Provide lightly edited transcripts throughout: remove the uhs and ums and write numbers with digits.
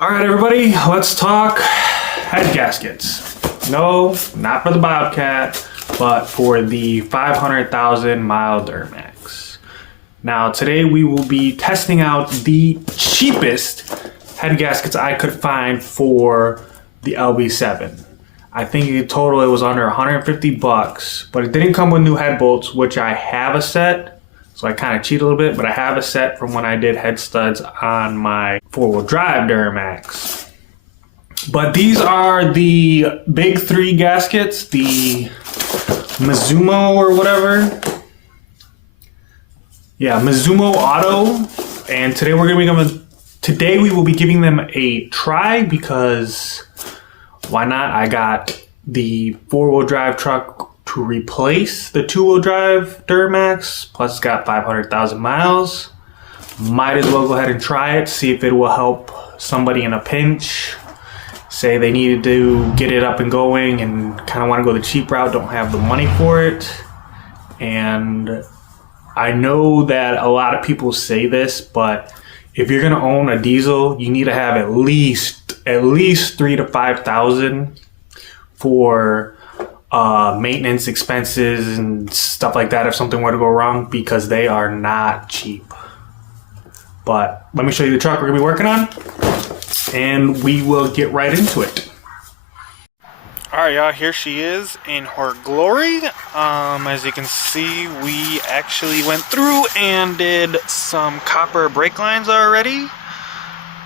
Alright everybody, let's talk head gaskets. No, not for the Bobcat, but for the 500,000 mile duramax. Now today we will be testing out the cheapest head gaskets I could find for the LB7. I think in total it was under 150 bucks, but it didn't come with new head bolts, which I have a set. So I kind of cheat a little bit, but I have a set from when I did head studs on my four-wheel drive Duramax. But these are the big three gaskets, the Mizumo or whatever. Yeah, Mizumo Auto. And today we will be giving them a try because why not? I got the four-wheel drive truck to replace the two-wheel drive Duramax, plus it's got 500,000 miles. Might as well go ahead and try it, see if it will help somebody in a pinch. Say they needed to get it up and going and kind of want to go the cheap route, don't have the money for it. And I know that a lot of people say this, but if you're gonna own a diesel, you need to have at least 3,000 to 5,000 for maintenance expenses and stuff like that if something were to go wrong, because they are not cheap. But let me show you the truck we're gonna be working on and we will get right into it. Alright y'all, here she is in her glory. As you can see, we actually went through and did some copper brake lines already.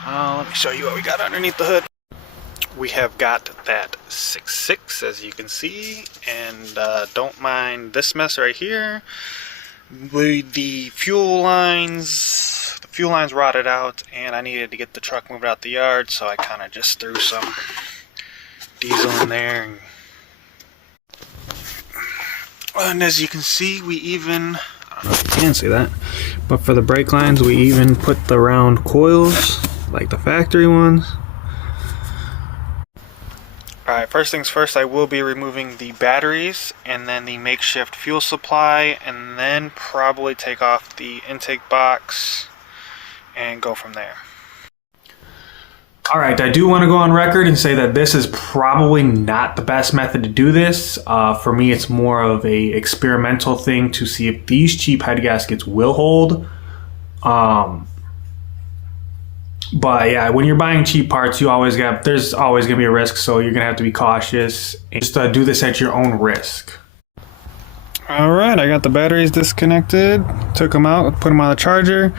Let me show you what we got underneath the hood. We have got that 6.6 as you can see, and don't mind this mess right here. The fuel lines rotted out and I needed to get the truck moved out the yard, so I kind of just threw some diesel in there. And as you can see, we even, I don't know if you can see that, but for the brake lines we even put the round coils like the factory ones. Alright, first things first, I will be removing the batteries and then the makeshift fuel supply, and then probably take off the intake box and go from there. Alright, I do want to go on record and say that this is probably not the best method to do this. For me, it's more of a experimental thing to see if these cheap head gaskets will hold. But yeah, when you're buying cheap parts, there's always gonna be a risk, so you're gonna have to be cautious and just do this at your own risk. Alright, I got the batteries disconnected, took them out, put them on the charger.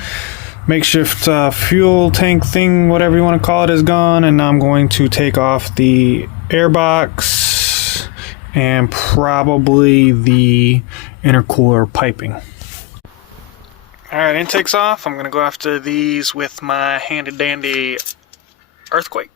Makeshift fuel tank thing, whatever you want to call it, is gone, and now I'm going to take off the air box and probably the intercooler piping. Alright, intake's off. I'm going to go after these with my handy dandy earthquake.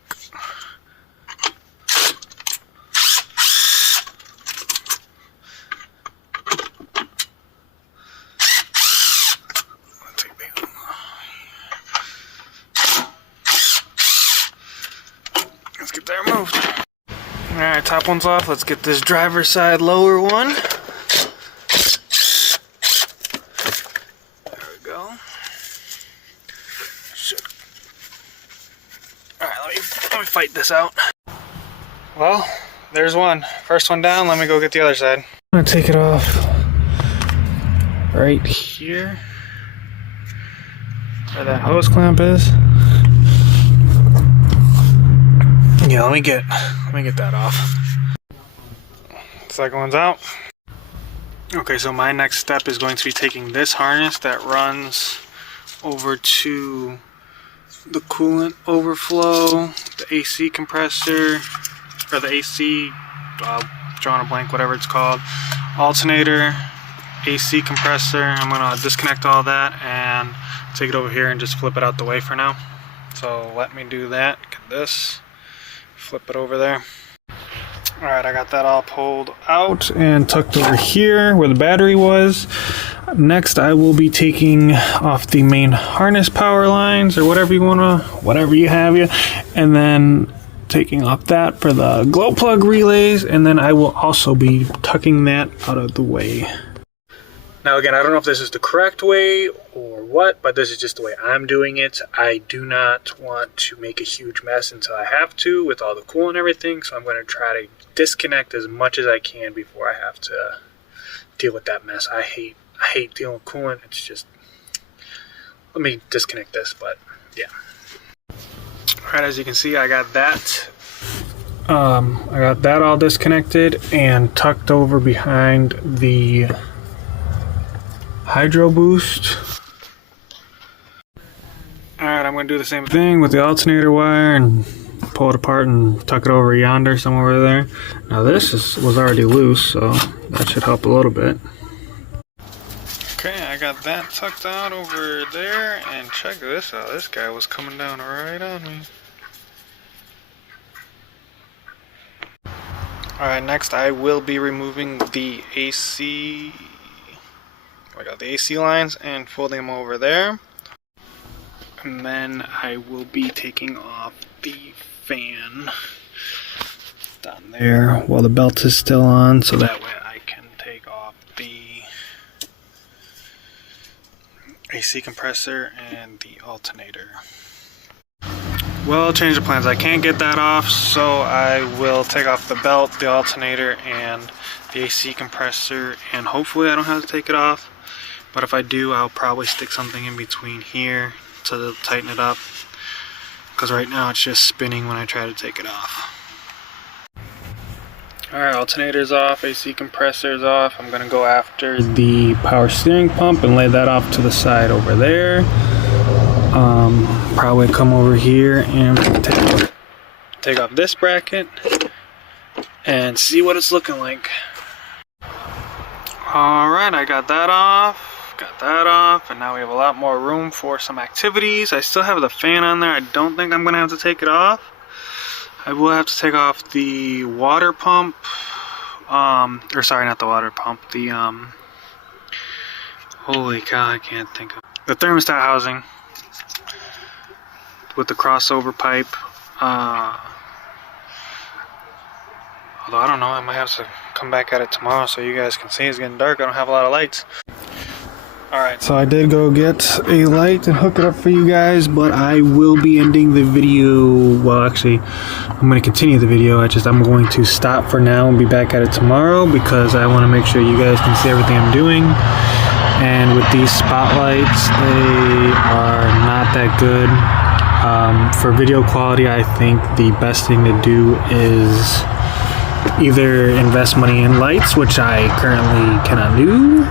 Let's get that removed. Alright, top one's off. Let's get this driver's side lower one. Let me fight this out. Well, there's one. First one down, let me go get the other side. I'm gonna take it off right here where that hose clamp is. Yeah, let me get that off. Second one's out. Okay, so my next step is going to be taking this harness that runs over to the coolant overflow, the AC compressor, or the AC, drawing a blank, whatever it's called, alternator, AC compressor. I'm going to disconnect all that and take it over here and just flip it out the way for now. So let me do that. Get this, flip it over there. Alright, I got that all pulled out and tucked over here where the battery was. Next, I will be taking off the main harness power lines, or whatever you have here, and then taking off that for the glow plug relays, and then I will also be tucking that out of the way. Now again, I don't know if this is the correct way or what, but this is just the way I'm doing it. I do not want to make a huge mess until I have to with all the coolant and everything, so I'm going to try to disconnect as much as I can before I have to deal with that mess. I hate dealing with coolant. It's just, let me disconnect this, but yeah. Alright, as you can see, I got that all disconnected and tucked over behind the Hydro Boost. Alright, I'm going to do the same thing with the alternator wire and pull it apart and tuck it over yonder, somewhere over there. Now this was already loose, so that should help a little bit. Okay, I got that tucked out over there, and check this out. This guy was coming down right on me. Alright, next I will be removing the AC lines and folding them over there. And then I will be taking off the fan down there while the belt is still on, so that way I can take off the AC compressor and the alternator. Well, change of plans. I can't get that off, so I will take off the belt, the alternator, and the AC compressor, and hopefully I don't have to take it off. But if I do, I'll probably stick something in between here to tighten it up, because right now it's just spinning when I try to take it off. Alright, alternator's off, AC compressor's off. I'm going to go after the power steering pump and lay that off to the side over there. Probably come over here and take off this bracket and see what it's looking like. Alright, I got that off, and now we have a lot more room for some activities. I still have the fan on there. I don't think I'm going to have to take it off. I will have to take off the water pump, or sorry, not the water pump, the, holy cow, I can't think of the thermostat housing with the crossover pipe. Although I don't know, I might have to come back at it tomorrow so you guys can see. It's getting dark. I don't have a lot of lights. Alright, so I did go get a light and hook it up for you guys, but I will be ending the video. Well, actually, I'm going to continue the video. I'm going to stop for now and be back at it tomorrow because I want to make sure you guys can see everything I'm doing. And with these spotlights, they are not that good. For video quality, I think the best thing to do is either invest money in lights, which I currently cannot do,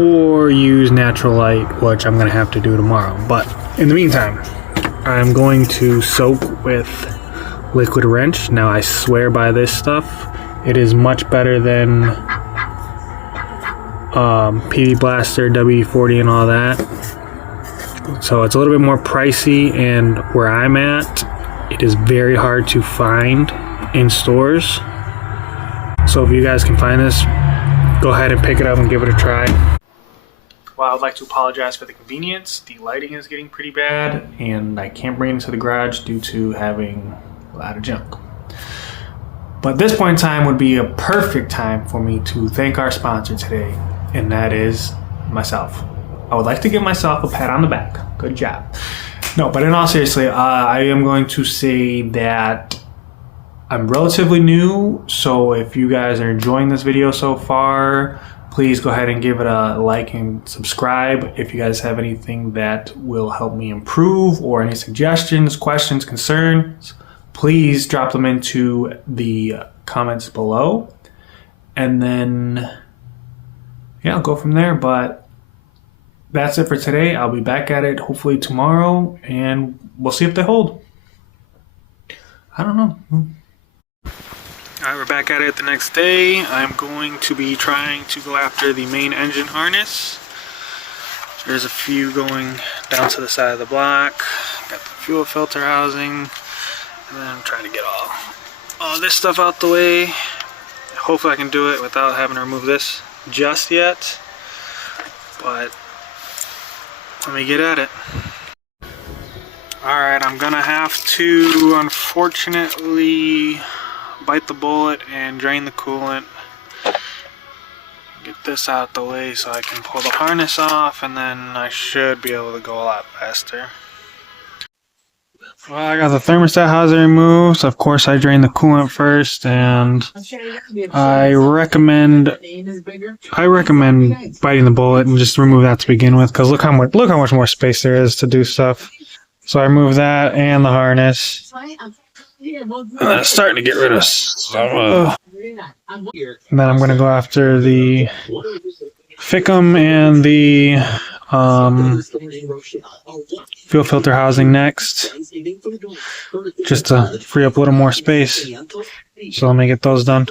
or use natural light, which I'm going to have to do tomorrow. But in the meantime, I'm going to soak with liquid wrench. Now I swear by this stuff. It is much better than PV Blaster, WD-40 and all that. So it's a little bit more pricey, and where I'm at, it is very hard to find in stores. So if you guys can find this, go ahead and pick it up and give it a try. Well, I would like to apologize for the inconvenience. The lighting is getting pretty bad, and I can't bring it into the garage due to having a lot of junk. But this point in time would be a perfect time for me to thank our sponsor today, and that is myself. I would like to give myself a pat on the back. Good job. No, but in all seriousness, I am going to say that I'm relatively new, so if you guys are enjoying this video so far, please go ahead and give it a like and subscribe. If you guys have anything that will help me improve, or any suggestions, questions, concerns, please drop them into the comments below. And then, yeah, I'll go from there. But that's it for today. I'll be back at it hopefully tomorrow, and we'll see if they hold. I don't know. Alright, we're back at it the next day. I'm going to be trying to go after the main engine harness. There's a few going down to the side of the block. Got the fuel filter housing. And then I'm trying to get all this stuff out the way. Hopefully I can do it without having to remove this just yet. But let me get at it. Alright, I'm gonna have to unfortunately bite the bullet and drain the coolant. Get this out the way so I can pull the harness off, and then I should be able to go a lot faster. Well, I got the thermostat housing removed. Of course, I drained the coolant first, and I recommend biting the bullet and just remove that to begin with, because look how much more space there is to do stuff. So I removed that and the harness. And it's starting to get rid of some. And then I'm going to go after the Fickum and the fuel filter housing next, just to free up a little more space. So let me get those done.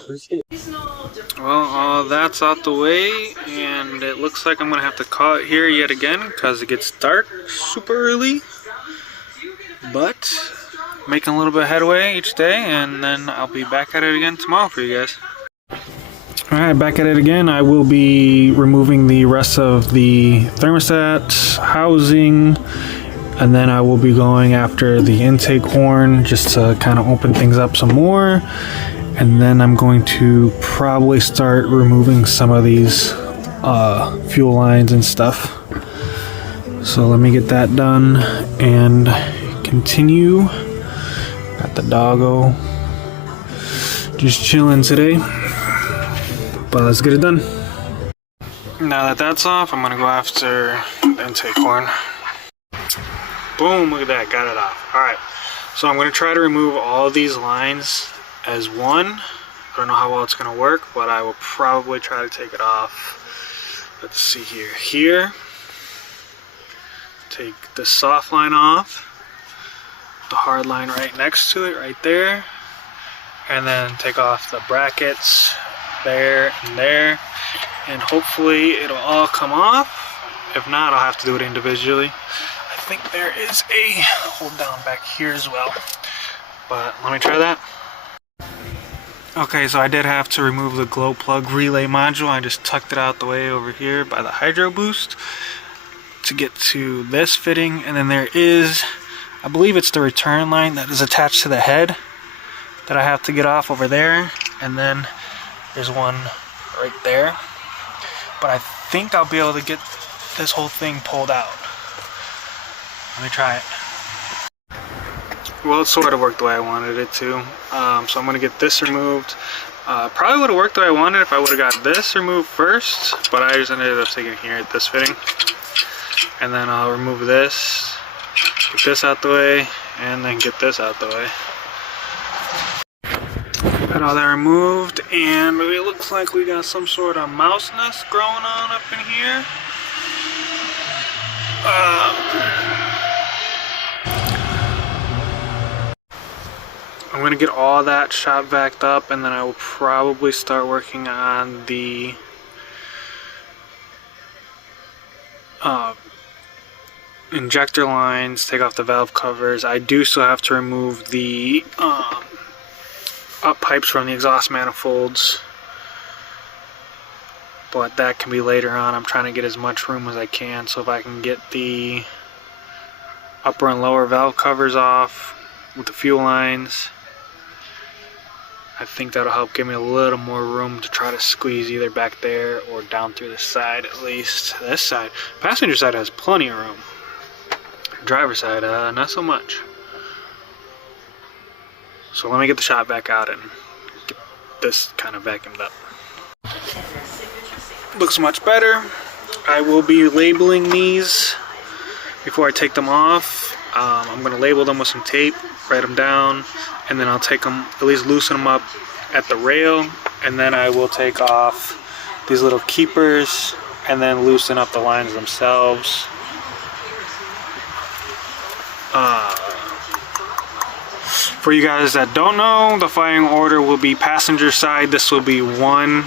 Well, that's out the way, and it looks like I'm going to have to call it here yet again because it gets dark super early. But making a little bit of headway each day, and then I'll be back at it again tomorrow for you guys. Alright, back at it again. I will be removing the rest of the thermostat housing, and then I will be going after the intake horn just to kind of open things up some more. And then I'm going to probably start removing some of these fuel lines and stuff. So let me get that done and continue. Got the doggo just chilling today, but let's get it done. Now that that's off, I'm gonna go after the intake horn. Boom, look at that, got it off. Alright, so I'm gonna try to remove all these lines as one. I don't know how well it's gonna work, but I will probably try to take it off. Let's see here. Here, take the soft line off, the hard line right next to it, right there, and then take off the brackets there and there, and hopefully it'll all come off. If not, I'll have to do it individually. I think there is a hold down back here as well, but let me try that. Okay, so I did have to remove the glow plug relay module. I just tucked it out the way over here by the hydro boost to get to this fitting, and then there is, I believe it's the return line that is attached to the head that I have to get off over there, and then there's one right there. But I think I'll be able to get this whole thing pulled out. Let me try it. Well, it sort of worked the way I wanted it to. So I'm going to get this removed. Probably would have worked the way I wanted if I would have got this removed first, but I just ended up taking it here at this fitting. And then I'll remove this, get this out the way, and then get this out the way. Got all that removed, and it looks like we got some sort of mouse nest growing on up in here. I'm going to get all that shop vacked up, and then I will probably start working on the injector lines, take off the valve covers. I do still have to remove the up pipes from the exhaust manifolds, but that can be later on. I'm trying to get as much room as I can, so if I can get the upper and lower valve covers off with the fuel lines, I think that'll help give me a little more room to try to squeeze either back there or down through the side at least. This side, passenger side has plenty of room. Driver side, not so much. So let me get the shop back out and get this kind of vacuumed up. Looks much better. I will be labeling these before I take them off. I'm going to label them with some tape, write them down, and then I'll take them, at least loosen them up at the rail, and then I will take off these little keepers and then loosen up the lines themselves. For you guys that don't know, the firing order will be passenger side, this will be 1,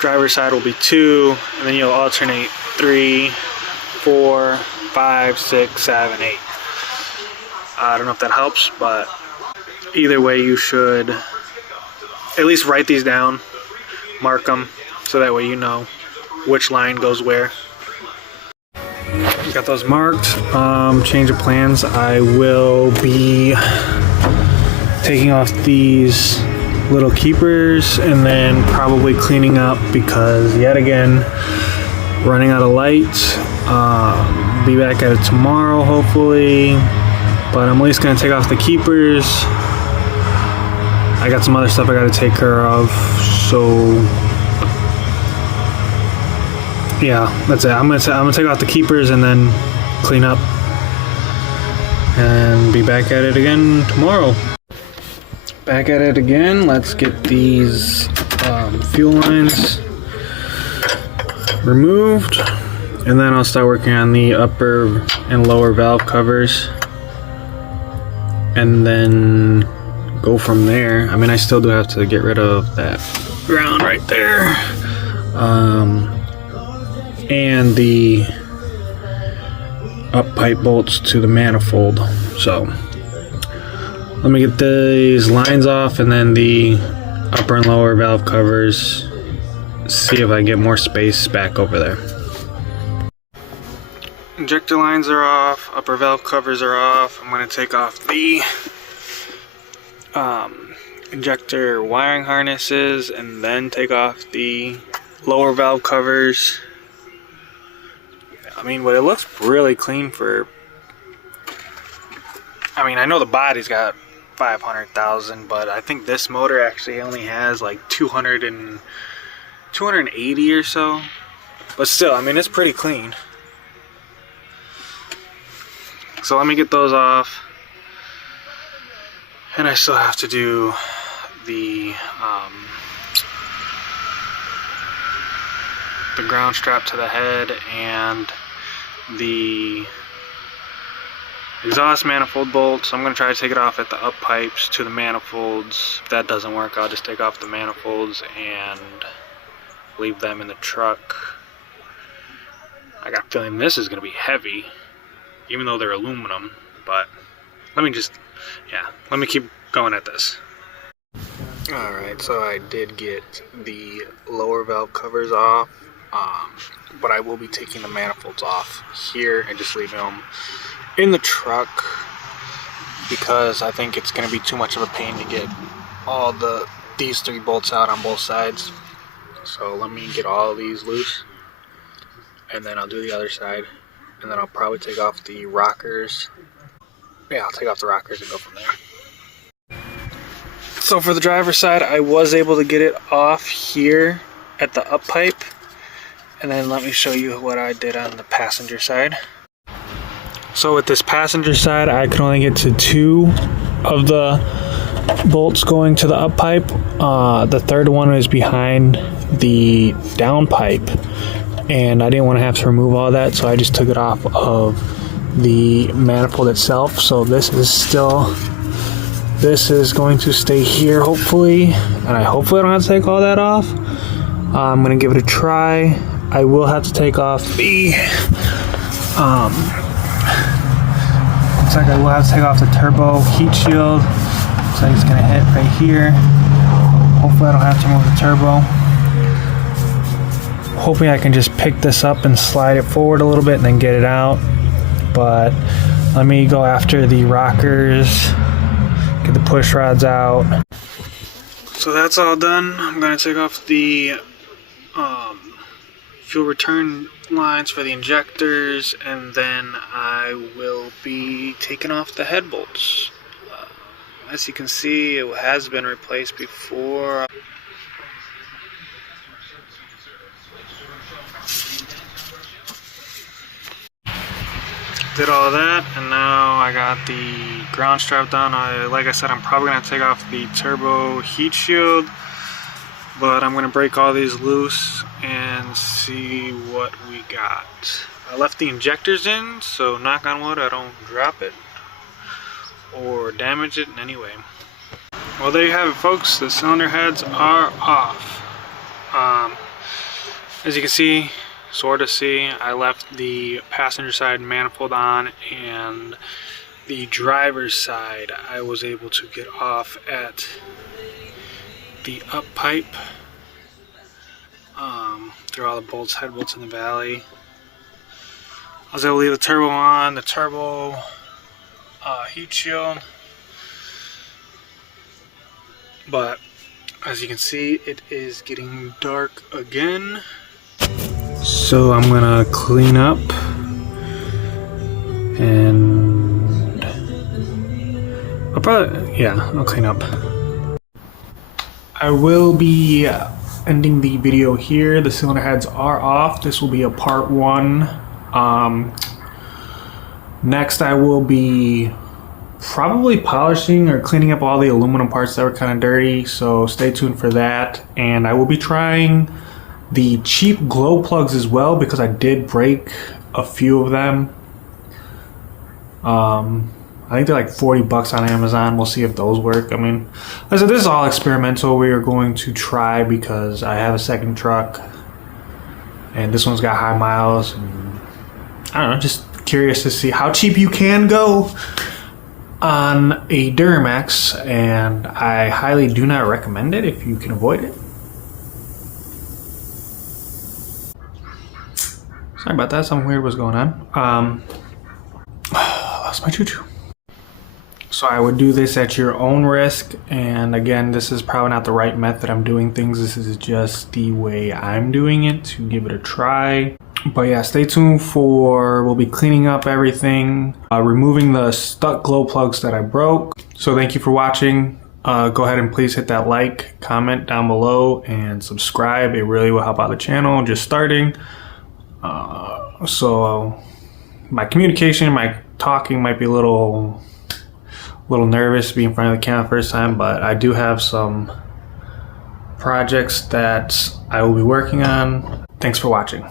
driver side will be 2, and then you'll alternate 3, 4, 5, 6, 7, 8. I don't know if that helps, but either way you should at least write these down, mark them, so that way you know which line goes where. Got those marked. Change of plans. I will be taking off these little keepers, and then probably cleaning up because yet again running out of lights. Be back at it tomorrow hopefully, but I'm at least gonna take off the keepers. I got some other stuff I gotta take care of, so yeah, that's it. I'm gonna take off the keepers and then clean up and be back at it again tomorrow. Back at it again. Let's get these fuel lines removed, and then I'll start working on the upper and lower valve covers, and then go from there. I mean, I still do have to get rid of that ground right there, and the up pipe bolts to the manifold. So let me get these lines off, and then the upper and lower valve covers, see if I get more space back over there. Injector lines are off, upper valve covers are off. I'm going to take off the injector wiring harnesses and then take off the lower valve covers. I mean, but it looks really clean for, I mean, I know the body's got 500,000, but I think this motor actually only has like 280 or so. But still, I mean, it's pretty clean. So let me get those off. And I still have to do the ground strap to the head and the exhaust manifold bolts. I'm going to try to take it off at the up pipes to the manifolds. If that doesn't work, I'll just take off the manifolds and leave them in the truck. I got a feeling this is going to be heavy, even though they're aluminum, but let me keep going at this. Alright, so I did get the lower valve covers off, but I will be taking the manifolds off here and just leaving them in the truck because I think it's going to be too much of a pain to get all these 3 bolts out on both sides. So let me get all of these loose, and then I'll do the other side, and then I'll probably take off the rockers. Yeah, I'll take off the rockers and go from there. So for the driver's side, I was able to get it off here at the up pipe, and then let me show you what I did on the passenger side. So with this passenger side, I could only get to 2 of the bolts going to the up pipe. The third one is behind the down pipe, and I didn't want to have to remove all that, so I just took it off of the manifold itself. So this is going to stay here hopefully, and hopefully I don't have to take all that off. I'm going to give it a try. I will have to take off the looks like I will have to take off the turbo heat shield. Looks like it's going to hit right here. Hopefully I don't have to move the turbo. Hoping I can just pick this up and slide it forward a little bit and then get it out. But let me go after the rockers, get the push rods out. So that's all done. I'm going to take off the fuel return lines for the injectors, and then I will be taking off the head bolts. As you can see, it has been replaced before. Did all of that, and now I got the ground strap done. Like I said, I'm probably going to take off the turbo heat shield, but I'm going to break all these loose and see what we got. I left the injectors in, so knock on wood I don't drop it or damage it in any way. Well, there you have it, folks. The cylinder heads are off. As you can see, sort of see, I left the passenger side manifold on, and the driver's side I was able to get off at the up pipe. Through all the bolts, head bolts in the valley. I was able to leave the turbo on, the turbo heat shield, but As you can see, it is getting dark again. So I'm gonna clean up and I'll clean up. I will be ending the video here. The cylinder heads are off. This will be a part 1. Next I will be probably polishing or cleaning up all the aluminum parts that were kind of dirty, so stay tuned for that. And I will be trying the cheap glow plugs as well, because I did break a few of them. I think they're like 40 bucks on Amazon. We'll see if those work. I mean, like I said, this is all experimental. We are going to try because I have a second truck and this one's got high miles, and I don't know, just curious to see how cheap you can go on a Duramax, and I highly do not recommend it if you can avoid it. Sorry about that, something weird was going on. Lost my choo-choo. So I would do this at your own risk, and again, this is probably not the right method I'm doing things. This is just the way I'm doing it to give it a try. But yeah, stay tuned for, we'll be cleaning up everything, removing the stuck glow plugs that I broke. So thank you for watching. Go ahead and please hit that like, comment down below, and subscribe. It really will help out the channel, just starting. So my communication, my talking might be a little nervous to be in front of the camera first time, but I do have some projects that I will be working on. Thanks for watching.